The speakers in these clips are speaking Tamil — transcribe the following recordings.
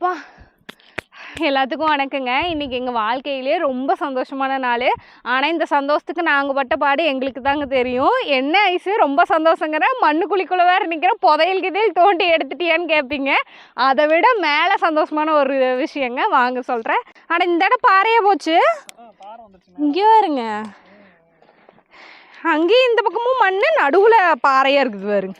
அப்பா எல்லாத்துக்கும் வணக்கங்க. இன்றைக்கி எங்கள் வாழ்க்கையிலே ரொம்ப சந்தோஷமான நாள். ஆனால் இந்த சந்தோஷத்துக்கு நாங்கள் பட்ட பாடு எங்களுக்கு தாங்க தெரியும். என்ன ஐஸு ரொம்ப சந்தோஷங்கிற மண்ணுக்குழிக்குள்ளே வேறு நிற்கிற புதையல் கிதையில் தோண்டி எடுத்துட்டியான்னு கேட்பீங்க. அதை விட மேலே சந்தோஷமான ஒரு விஷயங்க வாங்க சொல்கிறேன். ஆனால் இந்த இடம் பாறையாக போச்சு. இங்கே வருங்க, அங்கேயும் இந்த பக்கமும் மண், நடுவில் பாறையாக இருக்குது பாருங்க.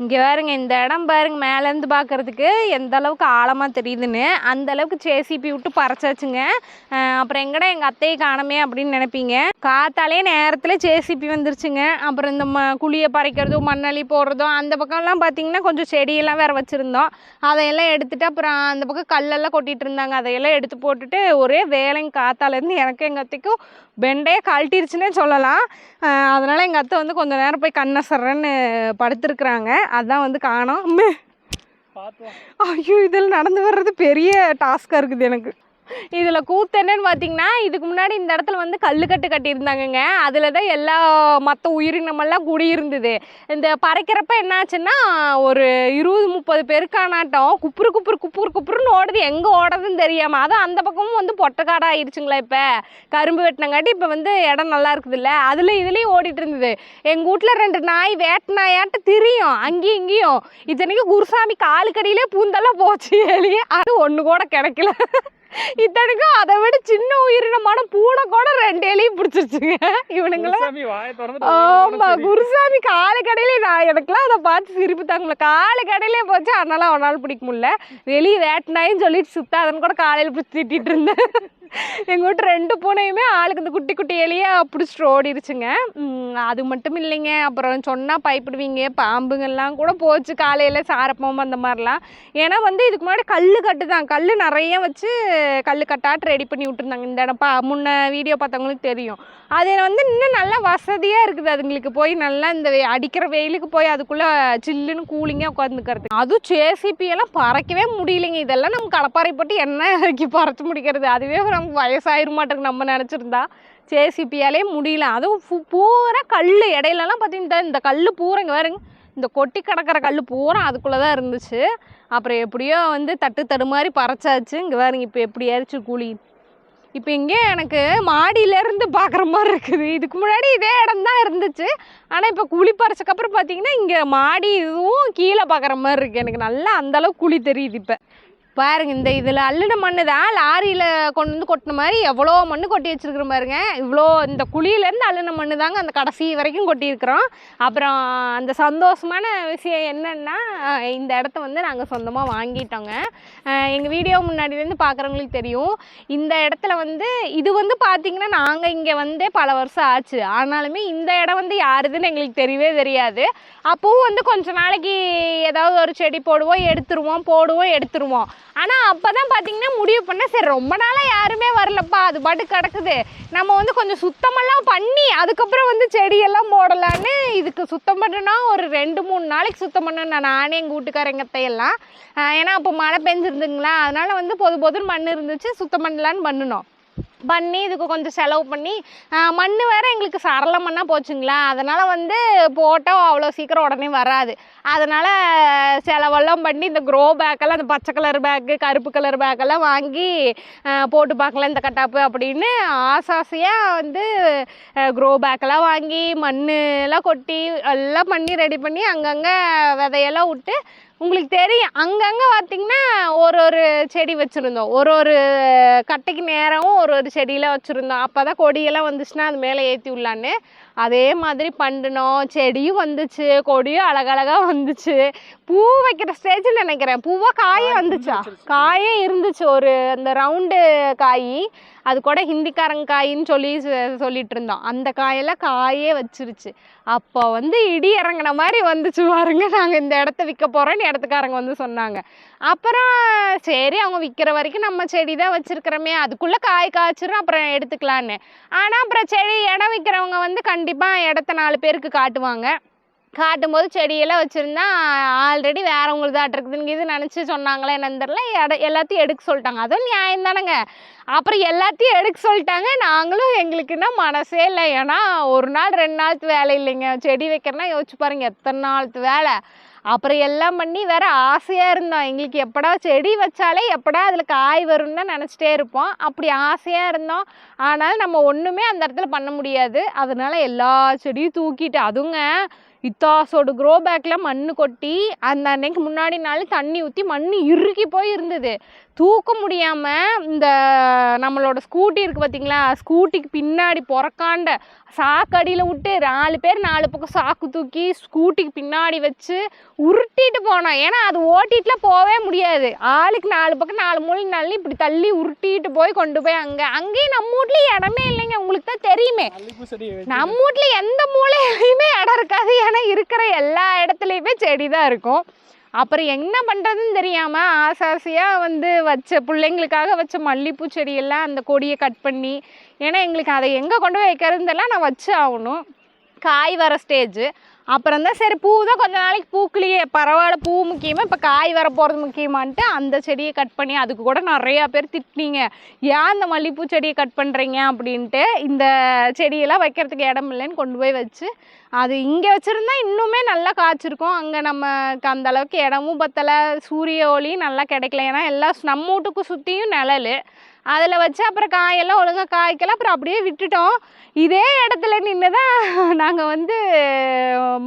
இங்கே பாருங்க, இந்த இடம் பாருங்க, மேலேருந்து பார்க்குறதுக்கு எந்த அளவுக்கு ஆழமாக தெரியுதுன்னு. அந்த அளவுக்கு ஜேசிபி விட்டு பறைச்சாச்சுங்க. அப்புறம் எங்கடா எங்கள் அத்தையை காணமே அப்படின்னு நினைப்பீங்க. காத்தாலே நேரத்தில் ஜேசிபி வந்துருச்சுங்க. அப்புறம் இந்த குழியை பறைக்கிறதும் மண்ணள்ளி போடுறதும், அந்த பக்கம்லாம் பார்த்திங்கன்னா கொஞ்சம் செடியெல்லாம் வேறு வச்சுருந்தோம். அதையெல்லாம் எடுத்துகிட்டு அப்புறம் அந்த பக்கம் கல்லெல்லாம் கொட்டிகிட்டு இருந்தாங்க. அதையெல்லாம் எடுத்து போட்டுட்டு ஒரே வேலைங்க. காத்தாலேருந்து எனக்கு எங்கள் அத்தைக்கும் பெண்டையே கழட்டிருச்சுன்னே சொல்லலாம். அதனால் எங்கள் அத்தை வந்து கொஞ்சம் நேரம் போய் கண்ணசர்றன்னு படுத்துருக்குறாங்க. அதான் வந்து காணோம். ஐயோ, இதில் நடந்து வர்றது பெரிய டாஸ்காக இருக்குது எனக்கு. இதில் கூத்து என்னன்னு பார்த்தீங்கன்னா, இதுக்கு முன்னாடி இந்த இடத்துல வந்து கல்லுக்கட்டு கட்டியிருந்தாங்கங்க. அதில் தான் எல்லா மற்ற உயிரினமெல்லாம் குடியிருந்தது. இந்த பறைக்கிறப்ப என்னாச்சுன்னா, ஒரு 20-30 பேருக்கானாட்டம் குப்புறு குப்புறு குப்புறு குப்புறுன்னு ஓடுது. எங்கே ஓடுறதுன்னு தெரியாமல். அதுவும் அந்த பக்கமும் வந்து பொட்டைக்காடாக ஆயிடுச்சுங்களா. இப்போ கரும்பு வெட்டினங்காட்டி இப்போ வந்து இடம் நல்லா இருக்குது இல்லை, அதில் இதுலேயும் ஓடிட்டு இருந்தது. எங்கள் வீட்டில் 2 நாய் வேட்டு நாயாட்டு திரியும் அங்கேயும் இங்கேயும். இத்தனைக்கும் குருசாமி காலுக்கடியிலே பூந்தெல்லாம் போச்சு எலியே. அது ஒன்று கூட கிடைக்கல. இத்தனைக்கும் அதை விட சின்ன உயிரினமான பூனை கூட 2 எலியும் பிடிச்சிருச்சுங்க இவனுங்கள. ஆமா, குருசாமி காலு கடையிலே. நான் எனக்குலாம் அதை பார்த்து சிரிப்பு தாங்கல. காலு கடையிலே போச்சு, அதனால அவனால் பிடிக்க முடியல. வெளியே வேட்டினாயின்னு சொல்லிட்டு சுத்தாதன்னு கூட காலையில் பிடிச்சி திட்டிட்டு இருந்தேன். எங்கள் வீட்டு 2 பூனையுமே ஆளுக்கு இந்த குட்டி குட்டி எலியை பிடிச்சிட்டு ஓடிடுச்சுங்க. அது மட்டும் இல்லைங்க, அப்புறம் சொன்னால் பயப்படுவீங்க, பாம்புங்கள்லாம் கூட போச்சு காலையில், சாரப்பாம்பு அந்த மாதிரிலாம். ஏன்னா வந்து இதுக்கு முன்னாடி கல் கட்டு தான், கல் நிறைய வச்சு கல் கட்டாட்டு ரெடி பண்ணி விட்டுருந்தாங்க. இந்த இடம் முன்ன வீடியோ பார்த்தவங்களுக்கு தெரியும். அது வந்து இன்னும் நல்லா வசதியாக இருக்குது அதுங்களுக்கு. போய் நல்லா இந்த அடிக்கிற வெயிலுக்கு போய் அதுக்குள்ளே சில்லுன்னு கூலிங்காக உட்காந்துக்கிறது. அதுவும் ஜேசிபியெல்லாம் பறக்கவே முடியலைங்க. இதெல்லாம் நம்ம கடப்பாறை போட்டு என்ன பறச்சு முடிக்கிறது. அதுவே நமக்கு வயசாயிரும் மாட்டேங்க நம்ம நினச்சிருந்தா. ஜேசிபியாலே முடியல. அதுவும் பூரா கல். இடையிலலாம் பார்த்தீங்கன்னா இந்த கல் பூரா இங்கே வேறுங்க, இந்த கொட்டி கிடக்கிற கல் பூரா அதுக்குள்ளே தான் இருந்துச்சு. அப்புறம் எப்படியோ வந்து தட்டு மாதிரி பறைச்சாச்சு. இங்கே வேறுங்க இப்போ எப்படி ஆயிடுச்சு கூலி. இப்போ இங்கே எனக்கு மாடியிலேருந்து பார்க்குற மாதிரி இருக்குது. இதுக்கு முன்னாடி இதே இடம் தான் இருந்துச்சு. ஆனால் இப்போ குழி பறிச்சக்கப்புறம் பார்த்தீங்கன்னா இங்கே மாடி இதுவும் கீழே பார்க்குற மாதிரி இருக்குது. எனக்கு நல்லா அந்தளவுக்கு குழி தெரியுது. இப்போ பாருங்க, இந்த இதில் அள்ளின மண்ணு தான் லாரியில் கொண்டு வந்து கொட்டின மாதிரி எவ்வளோ மண்ணு கொட்டி வச்சுருக்குற பாருங்க. இவ்வளோ இந்த குழியிலேருந்து அள்ளின மண்ணு தாங்க அந்த கடைசி வரைக்கும் கொட்டியிருக்கிறோம். அப்புறம் அந்த சந்தோஷமான விஷயம் என்னென்னா, இந்த இடத்த வந்து நாங்கள் சொந்தமாக வாங்கிட்டோங்க. எங்கள் வீடியோ முன்னாடிலேருந்து பார்க்குறவங்களுக்கு தெரியும். இந்த இடத்துல வந்து இது வந்து பார்த்திங்கன்னா நாங்கள் இங்கே வந்தே பல வருஷம் ஆச்சு. ஆனாலுமே இந்த இடம் வந்து யாருதுன்னு எங்களுக்கு தெரியவே தெரியாது. அப்போவும் வந்து கொஞ்ச நாளைக்கு ஏதாவது ஒரு செடி போடுவோம், எடுத்துருவோம். ஆனால் அப்போ தான் பார்த்தீங்கன்னா முடிவு பண்ண, சரி ரொம்ப நாளாக யாருமே வரலப்பா, அது பாட்டு கிடக்குது, நம்ம வந்து கொஞ்சம் சுத்தமெல்லாம் பண்ணி அதுக்கப்புறம் வந்து செடியெல்லாம் போடலான்னு இதுக்கு சுத்தம் பண்ணனா ஒரு 2-3 நாளைக்கு சுத்தம் பண்ணேன் நானே, எங்கள் வீட்டுக்காரங்கத்தையெல்லாம். ஏன்னா அப்போ மழை பெஞ்சிருந்துங்களா, அதனால் வந்து பொதுன்னு மண் இருந்துச்சு, சுத்தம் பண்ணலான்னு பண்ணி இதுக்கு கொஞ்சம் செலவு பண்ணி மண் வேறு எங்களுக்கு சரள மண்ணாக போச்சுங்களா. அதனால் வந்து போட்டால் அவ்வளோ சீக்கிரம் உடனே வராது. அதனால் செலவெல்லாம் பண்ணி இந்த க்ரோ பேக்கெல்லாம், அந்த பச்சை கலர் பேக்கு, கருப்பு கலர் பேக்கெல்லாம் வாங்கி போட்டு பார்க்கலாம் இந்த கட்டாப்பு அப்படின்னு ஆசையாக வந்து க்ரோ பேக்கெல்லாம் வாங்கி மண்ணெல்லாம் கொட்டி எல்லாம் பண்ணி ரெடி பண்ணி அங்கங்கே விதையெல்லாம் விட்டு, உங்களுக்கு தெரியும் அங்கங்கே பார்த்திங்கன்னா ஒரு செடி வச்சுருந்தோம். ஒரு கட்டைக்கு நேரமும் ஒரு செடியில் வச்சுருந்தோம். அப்போ தான் கொடியெல்லாம் வந்துச்சுன்னா அது மேலே ஏற்றி விடலான்னு. அதே மாதிரி பண்ணினோம். செடியும் வந்துச்சு, கொடியும் அழகழகாக வந்துச்சு. பூ வைக்கிற ஸ்டேஜில் நினைக்கிறேன். பூவாக காயே வந்துச்சா, காயே இருந்துச்சு. ஒரு அந்த ரவுண்டு காய், அது கூட ஹிந்திக்காரங்க காயின்னு சொல்லிட்டு இருந்தோம். அந்த காயெல்லாம் காயே வச்சிருச்சு. அப்போ வந்து இடி இறங்கின மாதிரி வந்துச்சு பாருங்க. நாங்கள் இந்த இடத்த விற்க போகிறோன்னு இடத்துக்காரங்க வந்து சொன்னாங்க. அப்புறம் சரி, அவங்க விற்கிற வரைக்கும் நம்ம செடி தான் வச்சுருக்கிறோமே, அதுக்குள்ளே காய் காய்ச்சிரும், அப்புறம் எடுத்துக்கலான்னு. ஆனால் அப்புறம் செடி இடம் விற்கிறவங்க வந்து கண்டிப்பாக இடத்த 4 பேருக்கு காட்டுவாங்க. காட்டும்போது செடியெல்லாம் வச்சுருந்தா ஆல்ரெடி வேறவங்களுக்கு தான் இருக்குதுன்னு இது நினச்சி சொன்னாங்களே என்னன்னு தெரில, எல்லாத்தையும் எடுக்க சொல்லிட்டாங்க. அதுவும் நியாயம் தானேங்க. அப்புறம் எல்லாத்தையும் எடுக்க சொல்லிட்டாங்க. நாங்களும் எங்களுக்குன்னா மனசே இல்லை. ஏன்னா 1 நாள் 2 நாளுக்கு வேலை இல்லைங்க. செடி வைக்கிறனா யோசிச்சு பாருங்கள் எத்தனை நாளுக்கு வேலை. அப்புறம் எல்லாம் பண்ணி வேற ஆசையாக இருந்தோம். எங்களுக்கு எப்படா செடி வச்சாலே எப்படா அதில் காய் வரும்னு தான் நினச்சிட்டே இருப்போம். அப்படி ஆசையாக இருந்தோம். ஆனால் நம்ம ஒன்றுமே அந்த இடத்துல பண்ண முடியாது. அதனால எல்லா செடியும் தூக்கிட்டு அதுங்க இத்தாசோடு க்ரோ பேக்கில் மண் கொட்டி அந்த அன்னைக்கு முன்னாடி நாள் தண்ணி ஊற்றி மண் இறுக்கி போய் இருந்தது. தூக்க முடியாமல் இந்த நம்மளோட ஸ்கூட்டி இருக்குது பார்த்தீங்களா, ஸ்கூட்டிக்கு பின்னாடி புறக்காண்ட சாக்கு அடியில் விட்டு 4 பேர் 4 பக்கம் சாக்கு தூக்கி ஸ்கூட்டிக்கு பின்னாடி வச்சு உருட்டிட்டு போனோம். ஏன்னா அது ஓட்டிட்டுலாம் போகவே முடியாது. ஆளுக்கு 4 பக்கம் 4 மூலை நாள் இப்படி தள்ளி உருட்டிட்டு போய் கொண்டு போய் அங்கேயும் நம்ம வீட்லேயும் இடமே இல்லைங்க. உங்களுக்கு தான் தெரியுமே, நம்ம வீட்டில் எந்த மூலையிலையுமே இடம் இருக்காது. ஏன்னா இருக்கிற எல்லா இடத்துலையுமே செடி தான் இருக்கும். அப்புறம் என்ன பண்ணுறதுன்னு தெரியாமல் ஆசாசியாக வந்து வச்ச பிள்ளைங்களுக்காக வச்ச மல்லிகைப்பூ செடியெல்லாம் அந்த கொடியை கட் பண்ணி, ஏன்னா எங்களுக்கு அதை எங்கே கொண்டு போய் வைக்கிறதுலாம் நான் வச்சு ஆகணும். காய் வர ஸ்டேஜு. அப்புறம் தான் சரி பூ தான் கொஞ்ச நாளைக்கு பூக்கலையே, பரவாயில்ல, பூ முக்கியமாக இப்போ காய் வர போகிறது முக்கியமான்ட்டு அந்த செடியை கட் பண்ணி, அதுக்கு கூட நிறையா பேர் திட்டினீங்க, ஏன் இந்த மல்லிகைப்பூ செடியை கட் பண்ணுறீங்க அப்படின்ட்டு. இந்த செடியெல்லாம் வைக்கிறதுக்கு இடம் இல்லைன்னு கொண்டு போய் வச்சு அது இங்கே வச்சுருந்தா இன்னுமே நல்லா காய்ச்சிருக்கும். அங்கே நமக்கு அந்த அளவுக்கு இடமும் பத்தலை, சூரிய ஒளியும் நல்லா கிடைக்கல. ஏன்னா எல்லாம் நம்ம வீட்டுக்கு சுற்றியும் நிழல், அதில் வச்சு அப்புறம் காயெல்லாம் ஒழுங்காக காய்க்கல. அப்புறம் அப்படியே விட்டுட்டோம். இதே இடத்துல நின்று தான் நாங்கள் வந்து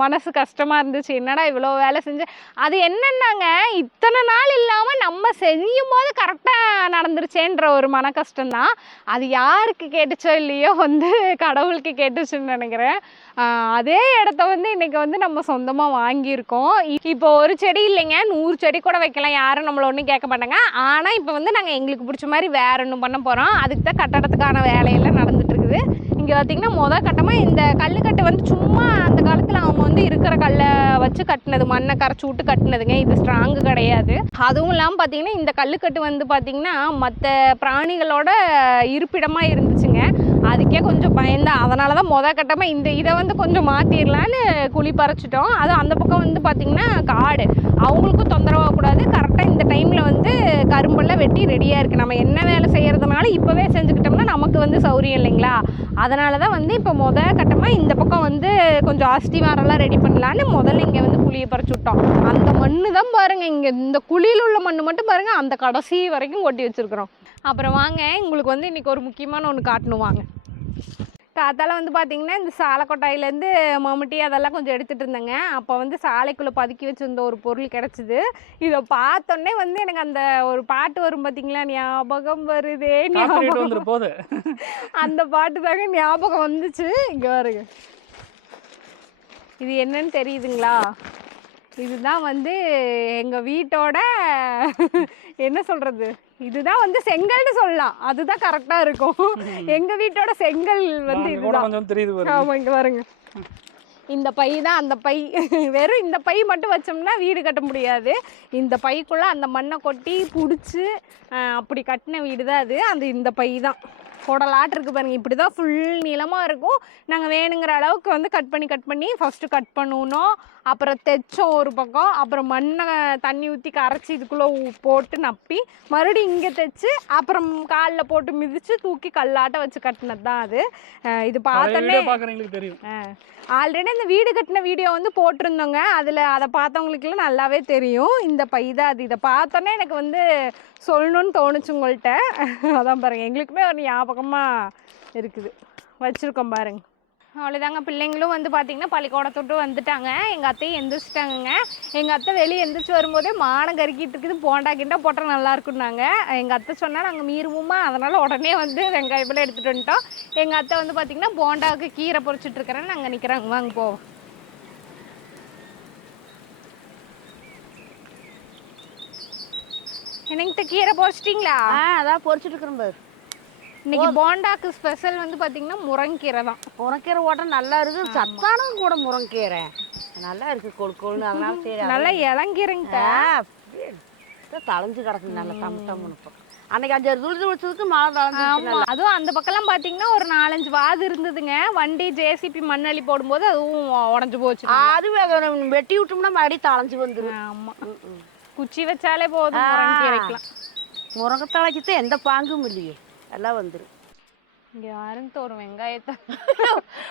மனசு கஷ்டமாக இருந்துச்சு, என்னடா இவ்வளோ வேலை செஞ்சு. அது என்னன்னாங்க, இத்தனை நாள் இல்லாமல் நம்ம செய்யும் போது கரெக்டாக நடந்துருச்சேன்ற ஒரு மன கஷ்டம்தான். அது யாருக்கு கேட்டுச்சோ இல்லையோ வந்து கடவுளுக்கு கேட்டுச்சுன்னு நினைக்கிறேன். அதே இடத்த வந்து இன்றைக்கி வந்து நம்ம சொந்தமாக வாங்கியிருக்கோம். இப்போ ஒரு செடி இல்லைங்க, 100 செடி கூட வைக்கலாம், யாரும் நம்மளை ஒன்றும் கேட்க மாட்டாங்க. ஆனால் இப்போ வந்து நாங்கள் எங்களுக்கு பிடிச்ச மாதிரி வேற ஒன்றும் பண்ண போகிறோம். அதுக்கு தான் கட்டடத்துக்கான வேலையெல்லாம் நடந்துட்டு இருக்குது. இங்கே பார்த்திங்கன்னா மொதல் கட்டமாக இந்த கல்லுக்கட்டை வந்து சும்மா அந்த காலத்தில் அவங்க வந்து இருக்கிற கல்லை வச்சு கட்டினது, மண்ணை கரைச்சி விட்டு கட்டினதுங்க. இது ஸ்ட்ராங்கு கிடையாது. அதுவும் இல்லாமல் பார்த்திங்கன்னா இந்த கல்லுக்கட்டு வந்து பார்த்திங்கன்னா மற்ற பிராணிகளோட இருப்பிடமாக இருந்துச்சுங்க. அதுக்கே கொஞ்சம் பயந்தேன். அதனால தான் மொதல் கட்டமாக இதை வந்து கொஞ்சம் மாற்றிடலான்னு குழி பறிச்சிட்டோம். அதுவும் அந்த பக்கம் வந்து பார்த்திங்கன்னா காடு, அவங்களுக்கும் தொந்தரவாகக்கூடாது. கரெக்டாக இந்த டைமில் வந்து கரும்பெல்லாம் வெட்டி ரெடியாக இருக்குது. நம்ம என்ன வேலை செய்கிறதுனால இப்போவே செஞ்சுக்கிட்டோம்னா நமக்கு வந்து சௌரியம் இல்லைங்களா. அதனால தான் வந்து இப்போ மொதல் கட்டமாக இந்த பக்கம் வந்து கொஞ்சம் அஸ்திவாரெல்லாம் ரெடி பண்ணலான்னு முதல்ல இங்கே வந்து குழியை பறிச்சு விட்டோம். அந்த மண் தான் பாருங்கள், இங்கே இந்த குழியில் உள்ள மண் மட்டும் பாருங்கள், அந்த கடைசி வரைக்கும் கொட்டி வச்சுருக்குறோம். அப்புறம் வாங்க, உங்களுக்கு வந்து இன்றைக்கி ஒரு முக்கியமான ஒன்று காட்டணும் வாங்க. தாத்தால வந்து பார்த்திங்கன்னா இந்த சாலை கொட்டாயிலேருந்து மம்முட்டி அதெல்லாம் கொஞ்சம் எடுத்துகிட்டு இருந்தேங்க. அப்போ வந்து சாலைக்குள்ளே பதுக்கி வச்சுருந்த ஒரு பொருள் கிடச்சிது. இதை பார்த்தோன்னே வந்து எனக்கு அந்த ஒரு பாட்டு வரும் பார்த்திங்களா, ஞாபகம் வருதே ஞாபகம் போது, அந்த பாட்டு தாங்க ஞாபகம் வந்துச்சு. இங்கே பாருங்க, இது என்னன்னு தெரியுதுங்களா? இதுதான் வந்து எங்கள் வீட்டோட என்ன சொல்கிறது, இதுதான் வந்து செங்கல்னு சொல்லலாம், அதுதான் கரெக்டாக இருக்கும். எங்கள் வீட்டோட செங்கல் வந்து இதுதான் தெரியுது. ஆமாம், இங்கே பாருங்க, இந்த பை தான் அந்த பை. வெறும் இந்த பை மட்டும் வச்சோம்னா வீடு கட்ட முடியாது. இந்த பைக்குள்ளே அந்த மண்ணை கொட்டி பிடிச்சி அப்படி கட்டின வீடு தான் அது. இந்த பை தான் குடலாட்டு இருக்குது பாருங்கள், இப்படி தான் ஃபுல் நீளமாக இருக்கும். நாங்கள் வேணுங்கிற அளவுக்கு வந்து கட் பண்ணி ஃபஸ்ட்டு கட் பண்ணணும். அப்புறம் தைச்சோம் ஒரு பக்கம், அப்புறம் மண்ணை தண்ணி ஊற்றி கரைச்சி இதுக்குள்ளே போட்டு நப்பி மறுபடியும் இங்கே தைச்சி அப்புறம் காலில் போட்டு மிதித்து தூக்கி கல்லாட்ட வச்சு கட்டினது தான் அது. இது பார்த்தோன்னே தெரியும். ஆல்ரெடி இந்த வீடு கட்டின வீடியோ வந்து போட்டிருந்தோங்க, அதில் அதை பார்த்தவங்களுக்குலாம் நல்லாவே தெரியும். இந்த பை தான் அது. இதை பார்த்தோன்னே எனக்கு வந்து சொல்லணுன்னு தோணுச்சு உங்கள்கிட்ட. அதான் பாருங்கள், எங்களுக்குமே ஒரு ஞாபகமாக இருக்குது, வச்சுருக்கோம் பாருங்க. அவ்வளோதாங்க. பிள்ளைங்களும் வந்து பார்த்திங்கன்னா பள்ளிக்கூடத்தொட்டு வந்துட்டாங்க. எங்கள் அத்தையும் எந்திரிச்சிட்டாங்கங்க. எங்கள் அத்தை வெளியே எந்திரிச்சு வரும்போதே மானம் கறிக்கிட்டு இருக்குது, போண்டா கிண்டா போட்டால் நல்லாயிருக்குன்னாங்க. எங்கள் அத்தை சொன்னால் நாங்கள் மீறுவோமா, அதனால் உடனே வந்து வெங்காயப்பெல்லாம் எடுத்துகிட்டு வந்துட்டோம். எங்கள் அத்தை வந்து பார்த்திங்கன்னா போண்டாவுக்கு கீரை பொறிச்சிட்ருக்கிறேன்னு நாங்கள் நிற்கிறாங்க. வாங்க போவோம். என்னங்கிட்ட கீரை பொறிச்சிட்டிங்களா? அதான் பொறிச்சிட்ருக்குறோம் பாரு. இன்னைக்கு போண்டாக்கு ஸ்பெஷல் வந்து பார்த்தீங்கன்னா முருங்கீரை தான். முருங்கீரை ஓட்டம் நல்லா இருக்குது, சத்தானும் கூட முருங்கீரை நல்லா இருக்குது, கொழுன்னு. அதனால சரி, நல்லா இளங்கீரைங்க தளைஞ்சு கிடக்குது, நல்லா தம்முன்னு. அன்னைக்கு 5 துளி வச்சதுக்கு மழை தளைஞ்சு. அதுவும் அந்த பக்கம்லாம் பார்த்தீங்கன்னா ஒரு 4-5 வாது இருந்ததுங்க. வண்டி ஜேசிபி மண்ணள்ளி போடும்போது அதுவும் உடஞ்சி போச்சு. அதுவே வெட்டி விட்டோம்னா மறுபடியும் தளைஞ்சு வந்துடும். ஆமாம், குச்சி வச்சாலே போதும் முருங்கீரைக்கலாம். முருங்கை தழைக்கு எந்த பாங்கும் இல்லையே, எல்லாம் வந்துடும். இங்க யாருன்னு ஒரு வெங்காயத்தை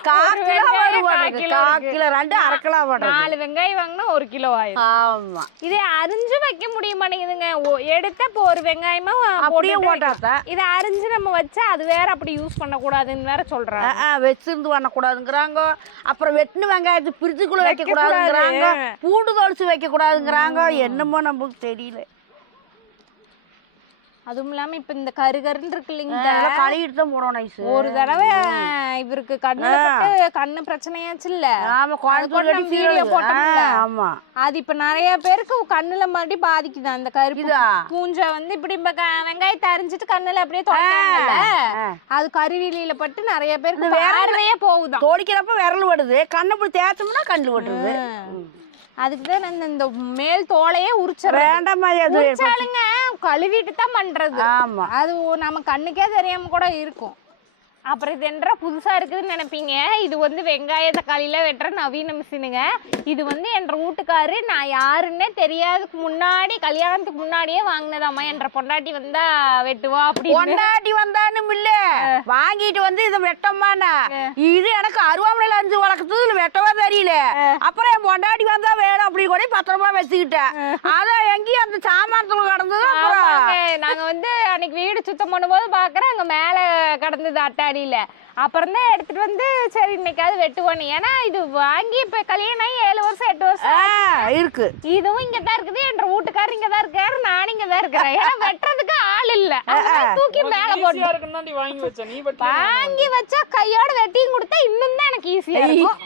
காக்கில 2 1/2 கிலோ 4 வெங்காயம் வாங்கினா 1 கிலோ ஆயிடும். ஆமா இதே அரிஞ்சு வைக்க முடிய மாட்டேங்குதுங்க. எடுத்த இப்போ ஒரு வெங்காயமா அப்படியே போட்டாத்தா. இதை அரிஞ்சு நம்ம வச்சா அது வேற அப்படி யூஸ் பண்ணக்கூடாதுன்னு வேற சொல்றாங்க. வச்சிருந்து பண்ணக்கூடாதுங்கிறாங்க. அப்புறம் வெட்டின வெங்காயத்தை ஃப்ரிட்ஜுக்குள்ள வைக்க கூடாதுங்கிறாங்க. பூண்டு தொளிச்சு வைக்க கூடாதுங்கிறாங்க. என்னமோ நமக்கு தெரியல. அதுவும் இல்லாம இப்ப இந்த கருகருன்னு இருக்கு இல்லைங்க, கழுவிட்டு தான் போடணும் ஐஸ். ஒரு தடவை இவருக்கு கண்ணு பிரச்சனையாச்சு இல்ல, வீடியோ போட்டோம்ல. ஆமா, அது இப்ப நிறைய பேருக்கு கண்ணுல மறுபடியும் பாதிக்குது. அந்த கருப்பு பூஞ்சை வந்து இப்படி வெங்காயத்தை அரிஞ்சிட்டு கண்ணுல அப்படியே தொடக்காங்கல்ல, அது கருவிலியில பட்டு நிறைய பேருக்கு வேறவே போகுதான். தோடிக்கிறப்ப விரல் விடுது, கண்ணை இப்படி தேய்ச்சோம்னா கண்ணு விட்டுருது. அதுக்குதான் இந்த மேல் தோலையே உரிச்சாலுங்க கழுவிட்டு தான் பண்றது. ஆமா, அது நம்ம கண்ணுக்கே தெரியாம கூட இருக்கும். அப்புறம் இது என்ன புதுசா இருக்குதுன்னு நினைப்பீங்க. இது வந்து வெங்காய தக்காளியில வெட்டுற நவீன மிஷினுங்க. இது வந்து என்ற வீட்டுக்காரு நான் யாருன்னே தெரியாதுக்கு முன்னாடி, கல்யாணத்துக்கு முன்னாடியே வாங்கினதாம்மா. என்ற பொண்டாட்டி வந்தா வெட்டுவா அப்படி. பொண்டாட்டி வந்தான்னு இல்ல, வாங்கிட்டு வந்து இதை வெட்டமானா இது எனக்கு அருவாமனையில 5 வளர்க்கறது இதுல வெட்டவா தெரியல. அப்புறம் என் பொண்டாட்டி வந்தா வேணும் அப்படி கூட பத்திரமா வச்சுக்கிட்டேன். அதான் எங்கேயும் அந்த சாமானத்துல கடந்தது. நாங்க வந்து அன்னைக்கு வீடு சுத்தம் பண்ணும்போது பாக்குறேன் அங்க மேல கடந்தது அட்டாடியில. அப்புறம் தான் எடுத்துட்டு வந்து சரி இன்னைக்காவது வெட்டுவானு. ஏன்னா இது வாங்கி இப்ப கல்யாணம் 7 வருஷம் 8 வருஷம் இருக்கு. இதுவும் இங்கதான் இருக்குது. என்ற வீட்டுக்காரர் இங்கதான் இருக்காரு, நானும் இங்கதான் இருக்கிறேன். ஏன்னா வெட்டுறதுக்கு ஆள் இல்ல. தூக்கி மேல போட்டு வாங்கி வச்சா கையோட வெட்டியும் கொடுத்தா இன்னும் தான் எனக்கு ஈஸியா இருக்கும்.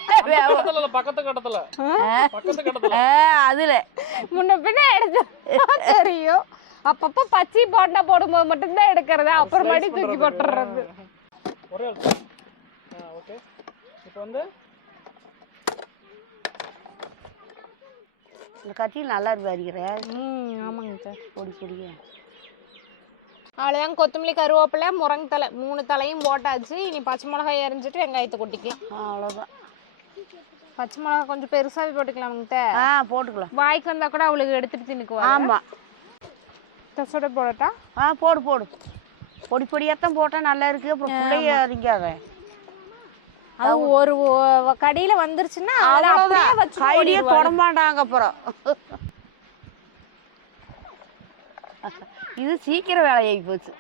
அதுல முன்ன பின்ன எடுத்து தெரியும். அப்பப்ப பச்சை போண்டா போடும்போது மட்டும்தான் எடுக்கிறது, அப்புறமாடி தூக்கி போட்டுறது. இந்த கத்தியில் நல்லா இருக்கு அரிக்கிறேன். ஆமாங்க சார். பொடி பொடிய அவ்வளோதான். கொத்தமல்லி, கருவேப்பிலை, முருங்கை தலை 3 தலையும் போட்டாச்சு. இனி பச்சை மிளகாய் அரிஞ்சிட்டு வெங்காயத்தை கொட்டிக்கலாம். அவ்வளோதான். பச்சை மிளகா கொஞ்சம் பெருசாவே போட்டுக்கலாமுங்க. போட்டுக்கலாம். வாய்க்கு வந்தா கூட அவளுக்கு எடுத்துட்டு தின்னுக்குவா. ஆமா, தசோட போடட்டா? போடு போடு. பொடி பொடியாத்தான் போட்டா நல்லா இருக்கு. அப்புறம் பிள்ளைய அறிஞ்சாத. அது ஒரு கடையில வந்துருச்சுன்னா கையிலேயே தொட மாட்டாங்க. அப்புறம் இது சீக்கிரம் வேலையாகி போச்சு.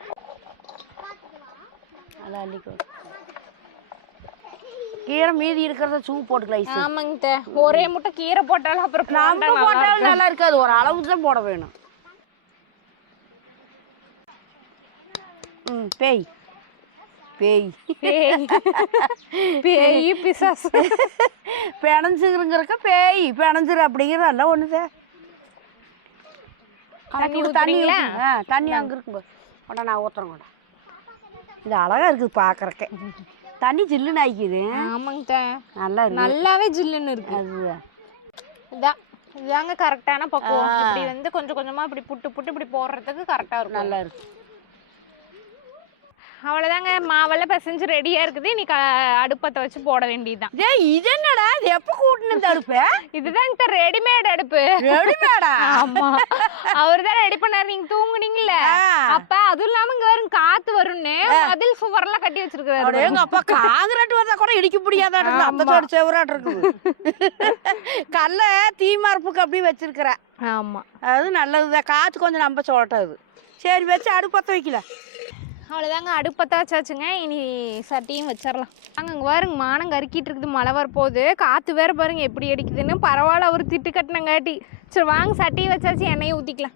அதான் அள்ளிக்கோ. கீரை மீதி இருக்கிறத சூ போட்டுக்கலாம். ஆமாங்க, ஒரே முட்டை கீரை போட்டாலும் அப்புறம் நம்ம போட்டாலும் நல்லா இருக்காது. ஒரு அளவுக்கு தான் போட வேணும். பேய் பேய் பேய் பிசாசு பிணைஞ்சுங்கிறக்க பேய் பிணைஞ்சிரு அப்படிங்கிறது எல்லாம் ஒண்ணுதே. தண்ணி அங்க இருக்கும்போது கொண்டா நான் ஊத்துறேன். கொண்டா இது அழகா இருக்குது பாக்குறக்க. தண்ணி ஜில்லுன்னு ஆயிக்குது. ஆமாங்க, நல்லா இருக்கு. நல்லாவே ஜில்லுன்னு இருக்கு. அதுதான் இதாங்க கரெக்டான பக்குவம். இப்படி வந்து கொஞ்சம் கொஞ்சமா இப்படி புட்டு புட்டு இப்படி போடுறதுக்கு கரெக்டா இருக்கும். நல்லா இருக்கு. அவ்வளவுதாங்க, மாவெல்லாம் பிசைஞ்சு ரெடியா இருக்குது. நீ அடுப்பத்தை வச்சு போட வேண்டியதுதான். இது என்னடா, இது எப்ப கூட்டினது அடுப்பு? இதுதான் ரெடிமேட் அடுப்பு. ரெடிமேடா? ஆமா, அவர்தான் ரெடி பண்ணாரு. நீங்க தூங்குனீங்கல்ல அப்ப. அதுவும் இல்லாம இங்க வரும் காத்து வரும்னு மதில் சுவரெல்லாம் கட்டி வச்சிருக்காரு. எங்க அப்பா காங்கிரீட் வந்தா கூட இடிக்க முடியாத அந்த செவராட்டு இருக்குது. கல்ல தீமார்ப்புக்கு அப்படி வச்சிருக்கிற. ஆமா, அது நல்லதுதான். காத்து கொஞ்சம் நம்ப சொல்லட்டாது. சரி வச்சு அடுப்பத்த வைக்கல. அவ்வளோதாங்க, அடுப்பத்தா வச்சாச்சுங்க. இனி சட்டியும் வச்சிடலாம். அங்கே பாருங்க மானம் கறிக்கிட்டு இருக்குது. மழை வரப்போகுது. காற்று வேறு பாருங்க எப்படி அடிக்குதுன்னு. பரவாயில்ல, அவர் திட்டு கட்டினங்காட்டி. சரி வாங்க, சட்டியை வச்சாச்சு, எண்ணெயை ஊற்றிக்கலாம்.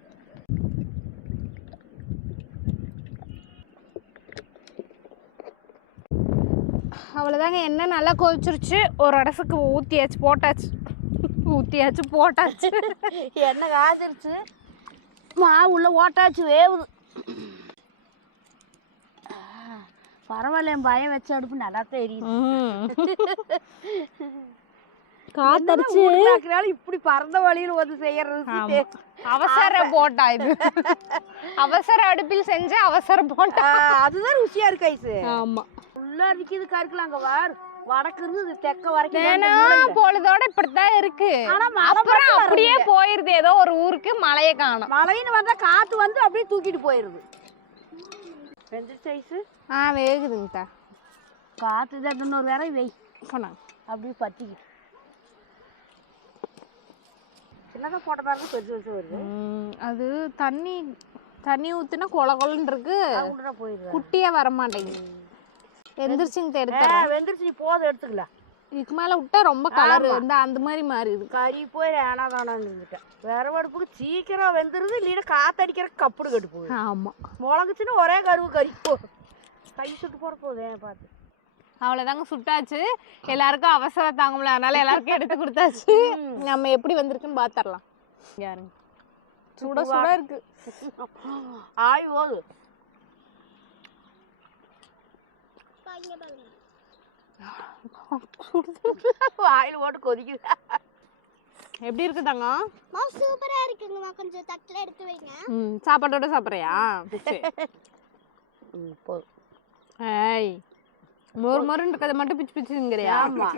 அவ்வளோதாங்க, எண்ணெய் நல்லா கொதிச்சிருச்சு. ஒரு அடசுக்கு ஊற்றியாச்சு போட்டாச்சு. எண்ணெய் காய்ச்சிருச்சு. மாவு உள்ள ஓட்டாச்சு, வேவுது. பரவாயில்ல, என் பயம் வச்ச அடுப்பு நல்லா தெரியுது. காத்தடிச்சு இப்படி பறந்த வழியில் வந்து செய்யறது அவசர போட்டா. இது அவசர அடுப்பில் செஞ்ச அவசர போட்டா. அதுதான் ருசியா இருக்கு ஐசு. ஆமா, உள்ள அடிக்குது கருக்கலாம். அங்க வார் வடக்கு இருந்து தெக்க வரைக்கும் பொழுதோட இப்படித்தான் இருக்கு. அப்புறம் அப்படியே போயிருது. ஏதோ ஒரு ஊருக்கு மழையை காணும். மழைன்னு வந்தா காத்து வந்து அப்படியே தூக்கிட்டு போயிருது. வெந்துருச்சு ஐசு. வேகுதுங்கக்கா. காற்று தான் இன்னொரு வேற வை சொன்னாங்க அப்படியே பற்றிக்கு சின்னதாக போட்ட பாருங்க பெருசு பெருசு வருது. அது தண்ணி ஊத்துனா கொல கொலன்னு இருக்கு, போயிடுது, குட்டியே வர மாட்டேங்குது. எந்திரிச்சுங்க எடுத்துறேன். வெந்துருச்சு, நீ போதும் எடுத்துக்கலாம். இதுக்கு மேல விட்டா ரொம்ப கலர் வந்து அந்த மாதிரி மாறிடுது. கறி போய் ஏனாதானு இருந்துட்டேன். விறவடுப்புக்கு சீக்கிரம் வெந்துருது, இல்லைன்னா காத்தடிக்கிற கப்புடு கட்டு போகுது. ஆமா, முளகுச்சுன்னு ஒரே கருவு கறி கை சுட்டு போட போகுது பார்த்து. அவ்வளோதாங்க, சுட்டாச்சு. எல்லாருக்கும் அவசரம் தாங்க முடியல, அதனால எல்லாருக்கும் எடுத்து கொடுத்தாச்சு. நம்ம எப்படி வந்திருக்குன்னு பார்த்துடலாம். யாருங்க சுட சுட இருக்கு. ஆய் போது வாயில் போட்டு கொதிக்குது. எப்படி இருக்கு தாங்க? சூப்பரா இருக்குங்கம்மா. கொஞ்சம் தட்டுல எடுத்து வைங்க. சாப்பாட்டோட சாப்பிட்றியா? போதும். ஏய், மொறுன்னு இருக்கிறத மட்டும் பிச்சு பிச்சுங்கிறியா? ஆமா,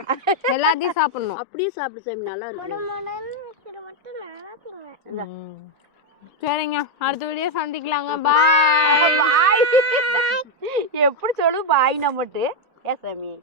எல்லாத்தையும் சாப்பிடணும். அப்படியே சாப்பிடு சாமி, நல்லா இருக்கு. சரிங்க, அடுத்த வீடியோ சந்திக்கலாங்க. பாய். எப்படி சொல்லு பாய் நம்மட்டு ஏ சாமி.